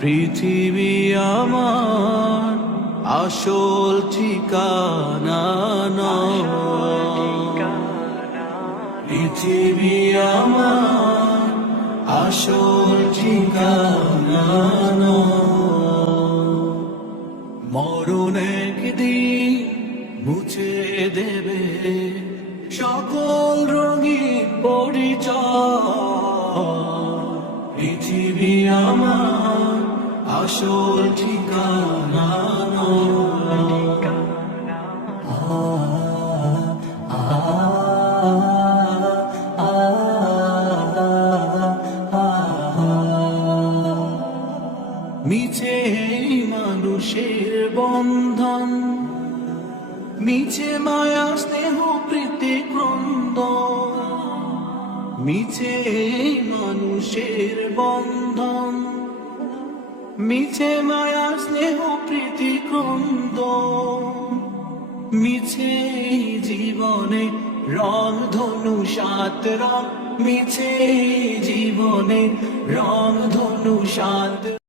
পৃথিবী আমার আসল ঠিকানা নয়। পৃথিবী আমার আসল ঠিকানা নয়। মরণ একদিন মুছে দেবে সকল রঙিন পরিচয়। পৃথিবী আমার আসল ঠিকানা নয়। মিছে মানুষের বন্ধন, মিছে মায়া স্নেহ প্রীতি ক্রন্দন। মিছে মানুষের বন্ধন, মিছে মায়া স্নেহ প্রীতি ক্রন্দন। মিছে জীবনে রং ধনু সাত রং, মিছে জীবনে রং ধনু সাত।